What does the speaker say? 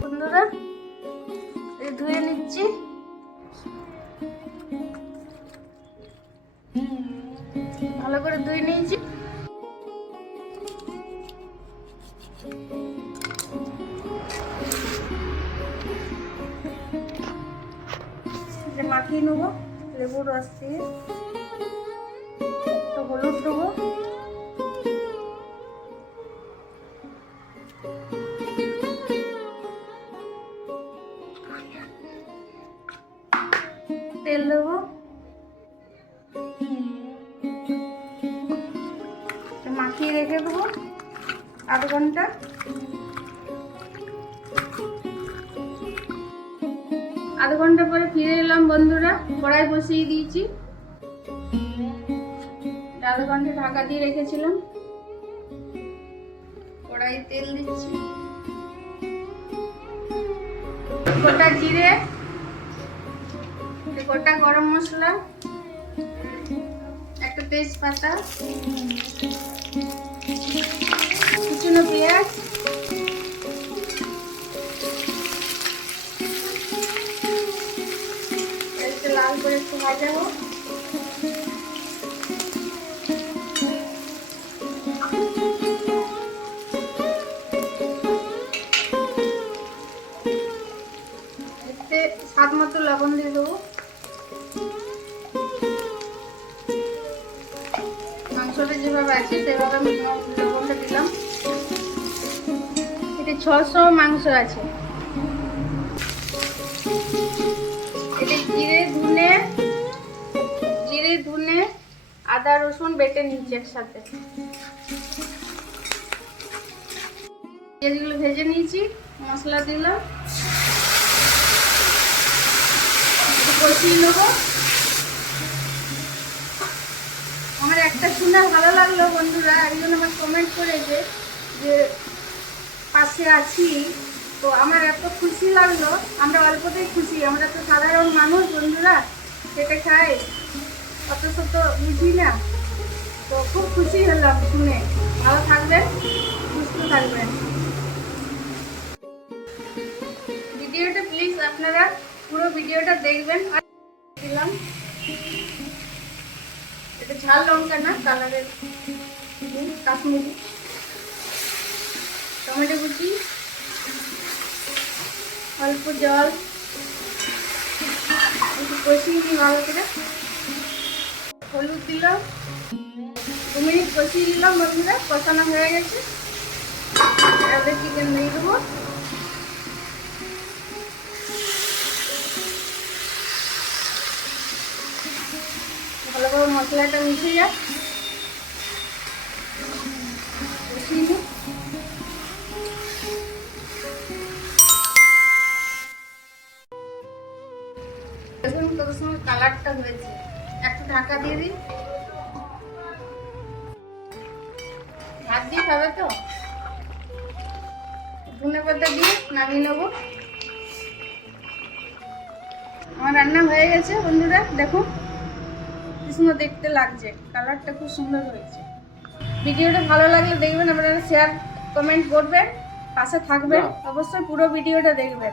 বন্ধুরা ধুয়ে নিচ্ছি। ভালো করে ধুয়ে নিয়েছি। মাখিয়ে নেব লেবুর রস দিয়ে। রেখে দেবো আধ ঘণ্টা। আধ ঘণ্টা পরে ফিরে এলাম বন্ধুরা, কড়াই বসিয়ে দিয়েছি। আধ ঘণ্টা ঢাকা দিয়ে রেখেছিলাম। কড়াই তেল দিচ্ছি। গোটা জিরে, গোটা গরম মশলা, একটা তেজপাতা কুচনো পেঁয়াজ। লাল করে এতে স্বাদ মতো লবণ দিয়ে দেবো। মাংসটা যেভাবে আছে, সেভাবে আমি লবণটা দিলাম। এটা ছশো মাংস আছে। এটা জিরে, ধুনে জিরে, ধুনে, আদা, রসুন বেটে নিচ্ছি একসাথে। পেঁয়াজগুলো ভেজে নিয়েছি, মশলা দিলাম। কষিয়ে নেব। আমার একটা শুনে ভালো লাগল বন্ধুরা একজন আমার কমেন্ট করেছে যে পাশে আছি। তো আমার এত খুশি লাগল। আমরা অল্পতেই খুশি। আমরা তো সাধারণ মানুষ, বন্ধুরা। খেটে খাই। অত শত বুঝি না। তো খুব খুশি হলাম শুনে। ভালো থাকবেন, সুস্থ থাকবেন। ভিডিওটা প্লিজ আপনারা পুরো ভিডিওটা দেখবেন। দিলাম। এটা ঝাল লঙ্কা না, কালারের। কাশ্মীরি। টমেটো কুচি, অল্প জল, একটু কষিয়ে নিই ভালো করে। হলুদ দিলাম, দু মিনিট কষিয়ে দিলাম বন্ধুরা, কষানো হয়ে গেছে। এবার চিকেন দিয়ে দেবো। ভালো করে মশলাটা মিশে যাক। দেখুন কত কালারটা হয়েছে। একটু ঢাকা দিয়ে ভাত দিয়ে খাবে তো? ধনে পাতা দিয়ে নামিয়ে নেব। আমার রান্না হয়ে গেছে বন্ধুরা দেখুন। কি সুন্দর দেখতে লাগছে। কালারটা খুব সুন্দর হয়েছে। ভিডিওটা ভালো লাগলে দেখবেন আপনারা শেয়ার কমেন্ট করবেন পাশে থাকবেন। অবশ্যই পুরো ভিডিওটা দেখবেন।